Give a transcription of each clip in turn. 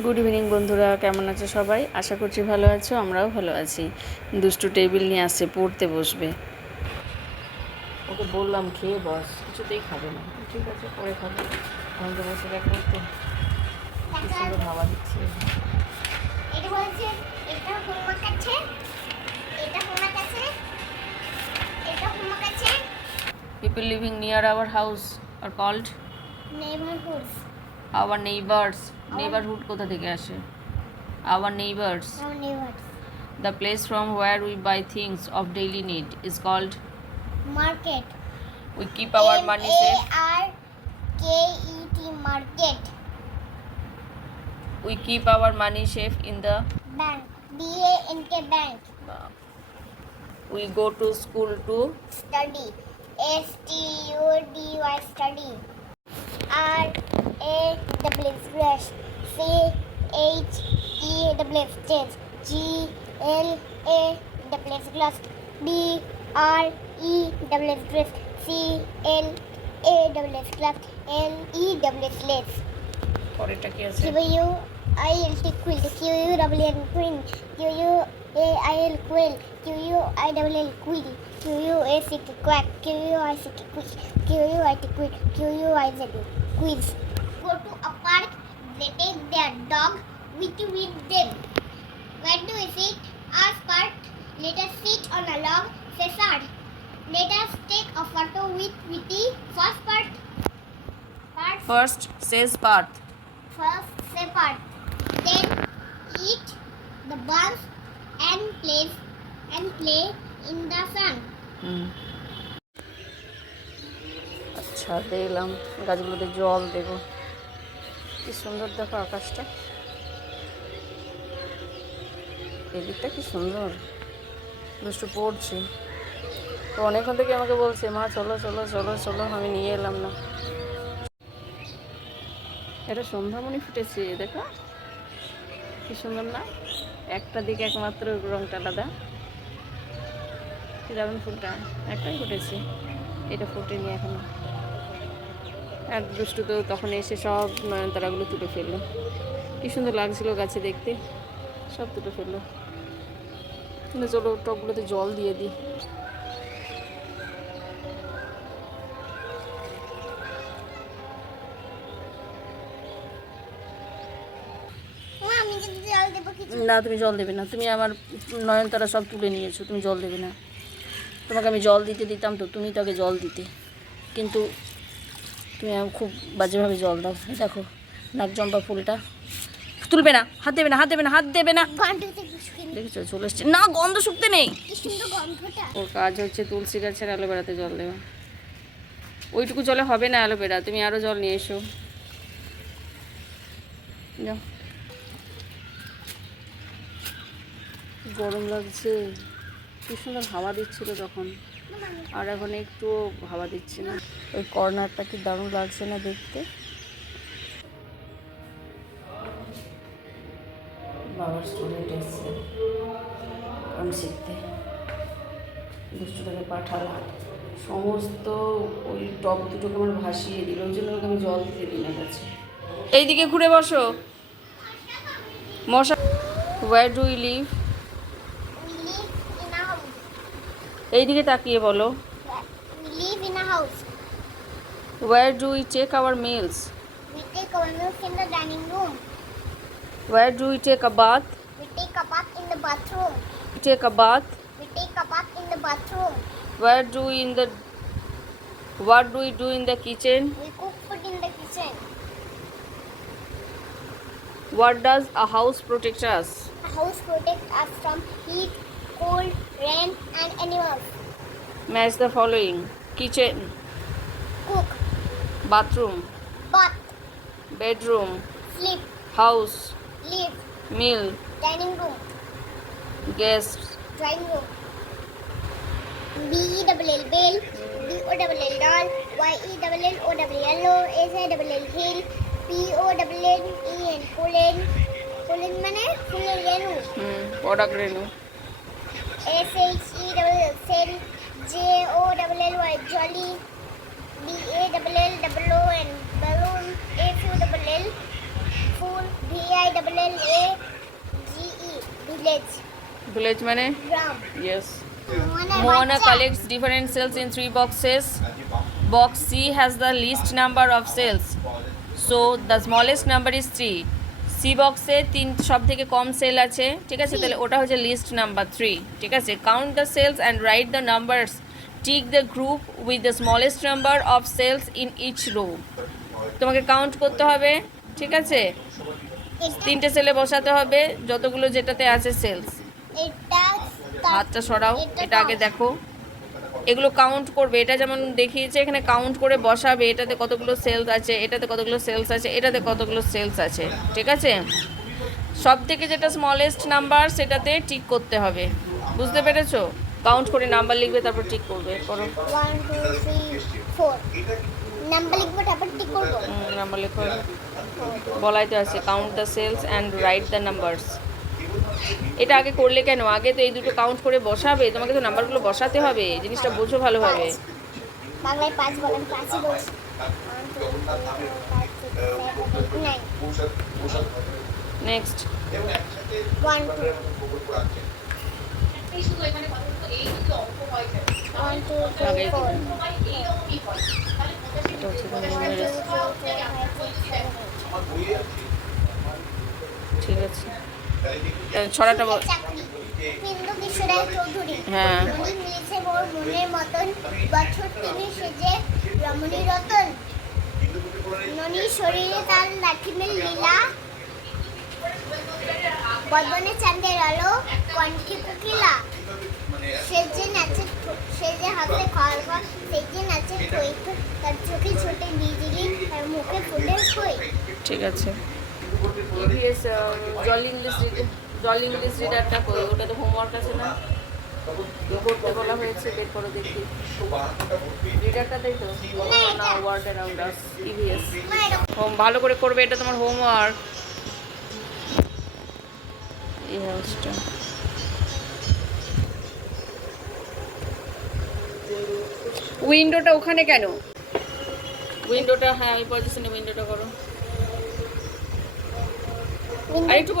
Good evening বন্ধুরা। কেমন আছো সবাই? আশা করছি ভালো আছো আমরাও ভালো আছি। দুষ্টু টেবিল নিয়ে আসছে পড়তে বসবে। ওকে বললাম খেয়ে বস কিছুতেই খাবে না। ঠিক আছে পরে খাবে। এখন তো বসে দেখ কি সুন্দর হাওয়া দিচ্ছে। এটা বলছে এটা হোমওয়ার্ক আছে। এটা হোমওয়ার্ক আছে। এটা হোমওয়ার্ক আওয়ার আর আওয়ার নেইবারহুড কোথা থেকে আসে our neighbours the place from where we buy things of daily need is called market we keep our money safe E T market. We keep our money safe in the bank. B A N K bank. We go to school to study. S T U D Y study. R A W S C H E W S G L A W S glass B R E W S C L A W S glass L E W S less পরেরটা কি আছে Q U I L T quill Q U W N queen Q U A I L quill Q U I W L quill Q U A C K quack Q U I C K quick Q U I T quick Q U I Z quiz they take their dog with with them Where do we sit? Ask part Let us sit on a log Say sad Let us take a photo with Witty First part Part first says path First say part, then eat the buns and play and play in the sun. হুম আচ্ছা দেখলাম গাছগুলোতে জল দেব কি সুন্দর দেখো আকাশটা। এদিকটা কি সুন্দর। দুষ্টু পড়ছে। তো অনেকক্ষণ থেকে আমাকে বলছে, মা, চলো চলো চলো চলো, আমি নিয়ে এলাম না। এটা সন্ধ্যামণি ফুটেছে, দেখো। কি সুন্দর না? একটা দিকে একমাত্র রংটা আলাদা। দারুণ ফুলটা। একটাই ফুটেছে। এটা ফুটেনি এখনও। এক দুষ্টু তো তখন এসে সব নয়নতারাগুলো তুলে ফেলল। কি সুন্দর লাগছিল গাছে দেখতে। সব তুলে ফেলল। কিন্তু চলো টপগুলোতে জল দিয়ে দিই। না তুমি জল দেবে না। তুমি আমার নয়নতারা সব তুলে নিয়েছো তুমি জল দেবে না। তোমাকে আমি জল দিতে দিতাম তো তুমি তাকে জল দিতে। কিন্তু তুমি খুব বাজেভাবে জল দাও। দেখো নাক জম্পা ফুলটা। তুলবে না হাত দেবে না হাত দেবে না হাত দেবে না। দেখেছ চলে এসছে। না গন্ধ শুকতে নেই। ওর কাজ হচ্ছে তুলসী গাছের অ্যালোভেরাতে জল দেওয়া। ওইটুকু জলে হবে না অ্যালোভেরা তুমি আরও জল নিয়ে এসো। যাও। গরম লাগছে। কি সুন্দর হাওয়া দিচ্ছিল তখন। আর এখন একটু হাওয়া দিচ্ছে না। ওই কর্নারটা কি দারুণ লাগছে না দেখতে? বাবার স্টুডেন্ট এসছে গান শিখতে। দুষ্টুটাকে পাঠালাম সমস্ত ওই টপ দুটোকে আমার ভাসিয়ে দিল। ওই জন্য আমি জল দিই না গাছে এইদিকে ঘুরে বসো। মশা where do you live we live in a house এইদিকে তাকিয়ে বলো we live in a house where do we take our meals we take our milk in the dining room where do we take a bath we take a bath in the bathroom take a bath we take a bath in the bathroom where do in the what do we do in the kitchen we cook food in the kitchen what does a house protect us A house protects us from heat, cold, rain, and animals. Match the following kitchen Cook, bathroom bath, bedroom sleep, house live, meal dining room, guest drawing room. B E double L bell, D O double L doll, Y E double L O double yellow, S I double L hill, P O double N E N pollen, pollen মানে ফুলের রেণু, হুম product Renu S H E double L cell, J O double L Y jolly, B A double L double O N balloon, F U double L full V I double L A G E village village মানে গ্রাম yes Moana Moana collects different cells in three boxes. Box C has the least number of cells. So the smallest number is 3. C বক্সে তিন সব থেকে কম sell আছে ঠিক আছে? তাহলে ওটা হচ্ছে লিস্ট নাম্বার থ্রি ঠিক আছে? Count the cells and write the numbers tick the group with the smallest number of cells in each row তোমাকে কাউন্ট করতে হবে ঠিক আছে? তিনটে সেলে বসাতে হবে যতগুলো যেটাতে আছে সেলস হাতটা সরাও এটা এটা আগে দেখো। এগুলো কাউন্ট করবে। এটা যেমন দেখিয়েছে এখানে কাউন্ট করে বসাবে এটাতে কতগুলো সেলস আছে এটাতে কতগুলো সেলস আছে এটাতে কতগুলো সেলস আছে ঠিক আছে? সব থেকে যেটা স্মলেস্ট নাম্বার সেটাতে টিক করতে হবে। বুঝতে পেরেছ? কাউন্ট করে নাম্বার লিখবে তারপর টিক করবে করো। নাম্বার লিখব তারপর টিক করব। নাম্বার লেখো। বলাই তো আছে count the cells and write the numbers এটা আগে করলে কেন? আগে তো এই দুটো কাউন্ট করে বসাবে তোমাকে তো নাম্বারগুলো বসাতে হবে জিনিসটা বোঝো ভালোভাবে। বাংলায় পাঁচ বলেন পাঁচই বলছি নেক্সট ওয়ান ঠিক আছে। ছড়াটা হ্যাঁ। শরীরে তার লাঠিমের লীলা। চাঁদের আলো কণ্ঠে কোকিলা। সে যে নাচে সে যে হাতে খড় সে যে নাচে খই খই, তার চোখে ছোটে বিজলি তার মুখে খই। ঠিক আছে। জল ইংলিশ জল ইংলিশ রিডারটা ওটা তো হোমওয়ার্ক আছে না। বলা হয়েছে, বের করো তো। না হোম ভালো করে করবে, এটা তোমার হোমওয়ার্ক এই হাউসটা উইন্ডোটা ওখানে কেন? উইন্ডোটা হ্যাঁ ওই পজিশনে উইন্ডোটা করো। আর একটু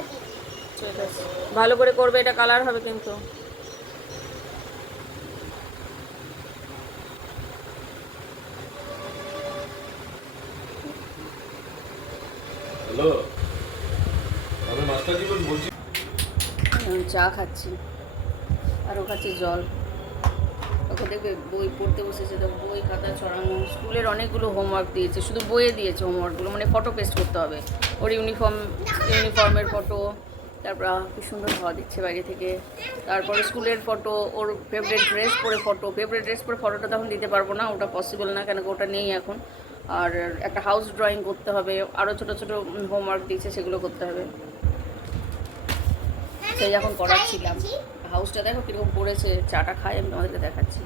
আছে। ভালো করে করবে এটা কালার হবে কিন্তু। হ্যালো? আমি মাস্টার জীবন বলছি চা খাচ্ছি। আর ও খাচ্ছে জল। ওকে দেখবে বই পড়তে বসেছে, তো বই খাতা ছড়ানো, স্কুলের অনেকগুলো হোমওয়ার্ক দিয়েছে, শুধু বইয়ে দিয়েছে হোমওয়ার্কগুলো মানে ফটো পেস্ট করতে হবে। ওর ইউনিফর্ম ইউনিফর্মের ফটো তারপর কি সুন্দর হাওয়া দিচ্ছে বাইরে থেকে। তারপরে স্কুলের ফটো ওর ফেভারিট ড্রেস পরে ফটো ফেভারিট ড্রেস পরে ফটোটা তখন দিতে পারব না, ওটা পসিবল না, কেন ওটা নেই এখন। আর একটা হাউস ড্রয়িং করতে হবে আরও ছোটো ছোটো হোমওয়ার্ক দিয়েছে, সেগুলো করতে হবে। সেই যখন করাচ্ছিলাম। হাউসটা দেখো কীরকম পড়েছে চাটা খাই আমি তোমাদেরকে দেখাচ্ছি।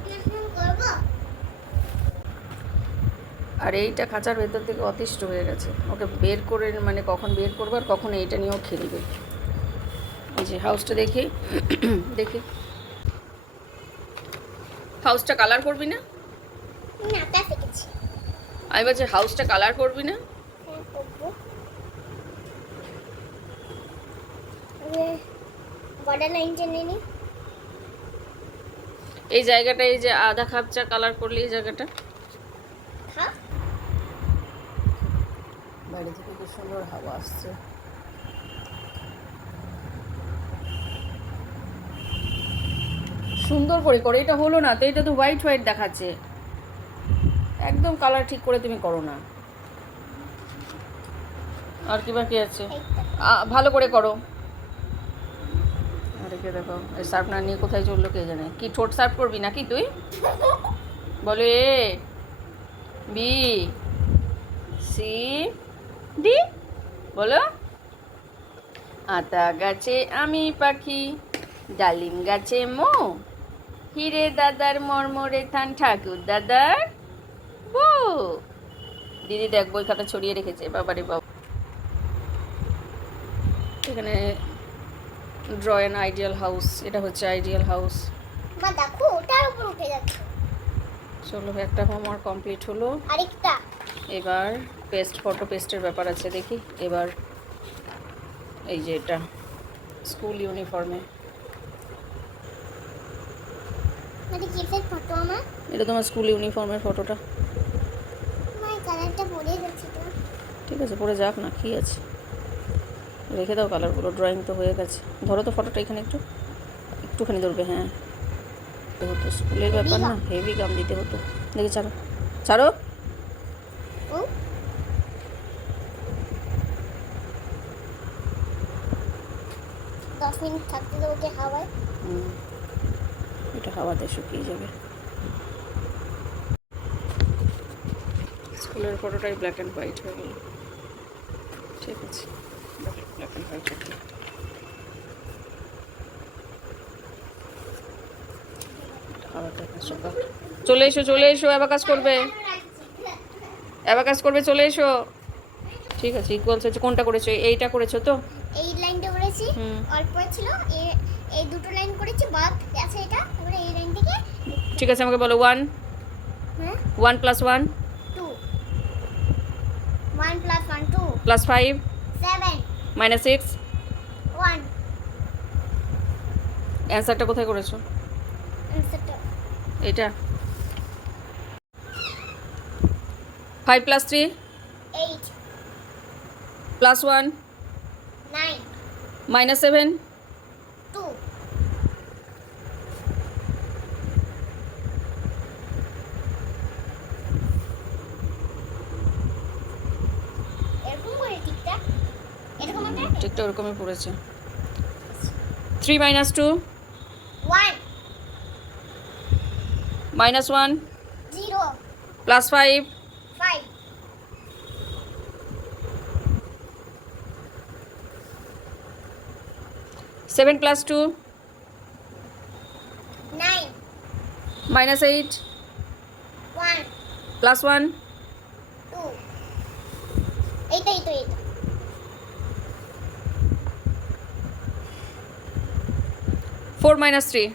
আর এইটা খাঁচার ভেতর থেকে অতিষ্ঠ হয়ে গেছে। ওকে বের করে মানে কখন বের করব আর কখন এইটা নিয়েও খেলবে। এই যে হাউসটা দেখি দেখি। হাউসটা কালার করবি না? না তা শিখেছি আমি বলছি হাউসটা কালার করবি না? হ্যাঁ বর্ডার লাইন টেনে নি। এই জায়গাটা এই যে আধা কাপ চা কালার করলি এই জায়গাটা। হ্যাঁ? বাইরে থেকে খুব সুন্দর হাওয়া আসছে? সুন্দর করে করে এটা হলো না তো এটা তো হোয়াইট হোয়াইট দেখাচ্ছে। একদম কালার ঠিক করে তুমি করো না। আর কি বাকি আছে? ভালো করে করো। কে দেখো এই সার্ফ না নিয়ে কোথায় চলল কে জানে? কি ঠোঁট সার্ফ করবি নাকি তুই? বলো এ বি সি ডি বলো। আতা গাছে আমি পাখি, ডালিম গাছে মো, হিরে দাদার মরমরে থান ঠাকুর দাদার বউ। দিদি দেখ বই খাতা ছড়িয়ে রেখেছে, বাবারে বাবা। এখানে ড্র অ্যান আইডিয়াল হাউস এটা হচ্ছে আইডিয়াল হাউস মা দেখো ওটার উপর উঠে যাচ্ছে। চলো একটা হোমওয়ার্ক কমপ্লিট হলো। আরেকটা। এবার পেস্ট ফটো পেস্টের ব্যাপার আছে দেখি। এবার এই যে এটা স্কুল ইউনিফর্মে মানে এটা তোমার স্কুল ইউনিফর্মের ফটোটা ঠিক আছে পরে যাক না কী আছে। রেখে দাও কালারগুলো ড্রয়িং তো হয়ে গেছে। ধরো তো ফটোটা এখানে একটু একটুখানি ধরবে হ্যাঁ। তো হতো স্কুলের ব্যাপার না হেভি গাম দিতে হতো। দেখি ছাড়ো ছাড়ো। ও দশ মিনিট থাকতে ওকে হাওয়ায়। এটা হাওয়াতে শুকিয়ে যাবে। স্কুলের ফটোটাই ব্ল্যাক অ্যান্ড হোয়াইট হয়ে গেল। ঠিক আছে। চলে এসো চলে এসো অ্যাবাকাস করবে। অ্যাবাকাস করবে চলে এসো। ঠিক আছে ইকুয়ালস হচ্ছে কোনটা করেছ? এইটা করেছ তো? এই লাইনটা করেছি। অল্প ছিল এই দুটো লাইন করেছি বাদ আছে এটা তারপরে এই লাইন থেকে ঠিক আছে আমাকে বলো ওয়ান হ্যাঁ? One plus one two one plus one two plus five seven minus six অ্যান্সারটা কোথায় করেছ? এটা। Five plus three plus one minus seven two এরকম করে ঠিকঠাক এরকম একটা ওরকমই পড়েছে। Three minus two minus one plus five seven plus two minus eight plus one two এইটাই তো এইটা 4 minus 3.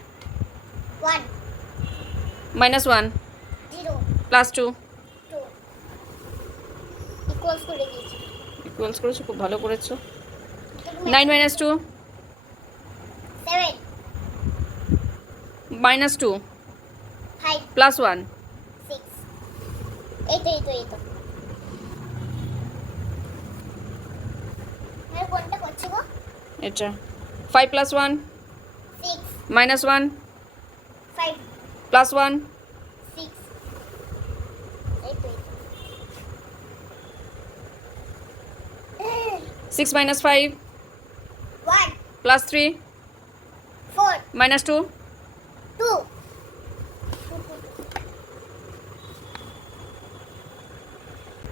1. Minus 1. 0. Plus 2. 2. Equals করে দিয়েছি। Equals করেছ খুব ভালো করেছ। 9 minus 2. 7. Minus 2. 5. Plus 1. 6. এই তো এই তো এই তো। এটা 5 plus 1 minus 1 5 plus 1 6 6 minus 5 1 plus 3 4 minus 2 2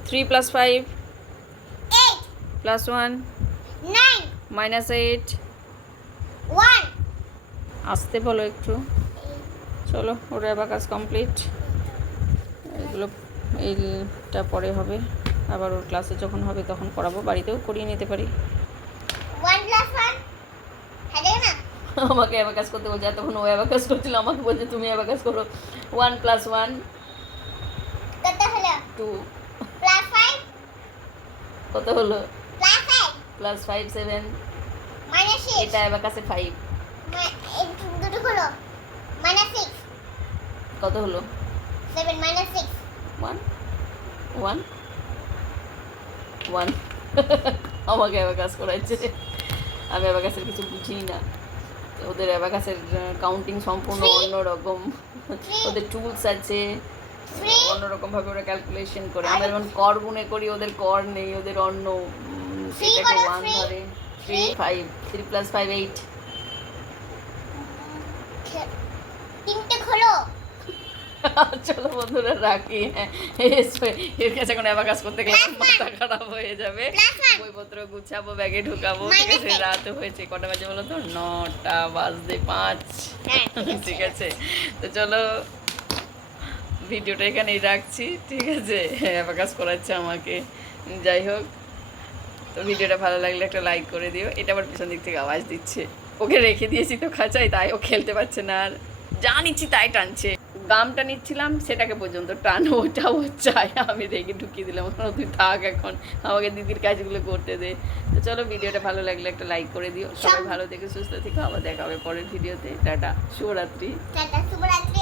3 plus 5 8 plus 1 9 minus 8 1 আসতে বলো একটু। চলো ওর এবার কাজ কমপ্লিট এগুলো এইটা পরে হবে। আবার ওর ক্লাসে যখন হবে তখন করাবো। বাড়িতেও করিয়ে নিতে পারি। আমাকে অ্যাবাকাস করতে বলছে। এতক্ষণ ও অ্যাবাকাস করছিল আমাকে বলছে তুমি অ্যাবাকাস করো। ওয়ান প্লাস ওয়ান কত হলো? টু কত হলো? প্লাস ফাইভ সেভেন এটা অ্যাবাকাসে ফাইভ দুটো হলো? মাইনাস সিক্স কত হলো? Seven minus six one one one আমাকে অ্যাবাকাস করাচ্ছে আমি অ্যাবাকাসের কিছু বুঝি না। ওদের অ্যাবাকাসের কাউন্টিং সম্পূর্ণ. অন্যরকম। ওদের টুলস আছে। Three. অন্যরকম ভাবে ওরা ক্যালকুলেশন করে। আমরা যেমন কর গুনে করি ওদের কর নেই ওদের অন্য সেটাকে ওয়ান ধরে। Three five three plus five eight তিনটে খোলো চলো বন্ধুরা রাখি হ্যাঁ। এর কাছে এখন অ্যাবাকাস করতে গেলে মাথা খারাপ হয়ে যাবে। বইপত্র গুছাবো ব্যাগে ঢুকাবো ঠিক আছে. রাত হয়েছে কটা বাজে বলো তো? নটা বাজতে পাঁচ। হ্যাঁ, ঠিক আছে। ঠিক আছে। তো চলো ভিডিওটা এখানেই রাখছি ঠিক আছে? অ্যাবাকাস করাচ্ছে আমাকে। যাই হোক তো ভিডিওটা ভালো লাগলে একটা লাইক করে দিও। এটা আবার পিছন দিক থেকে আওয়াজ দিচ্ছে। ওকে রেখে দিয়েছি তো খাঁচাই তাই ও খেলতে পারছে না আর। যা নিচ্ছি তাই টানছে। গামটা নিচ্ছিলাম সেটাকে পর্যন্ত টান ওটা ও চায় আমি রেগে ঢুকিয়ে দিলাম তুই থাক এখন আমাকে দিদির কাজগুলো করতে দে। তো চলো ভিডিওটা ভালো লাগলে একটা লাইক করে দিও। সবাই ভালো থেকে সুস্থ থেকো। আবার দেখা হবে পরের ভিডিওতে। টাটা টাটা শুভরাত্রি।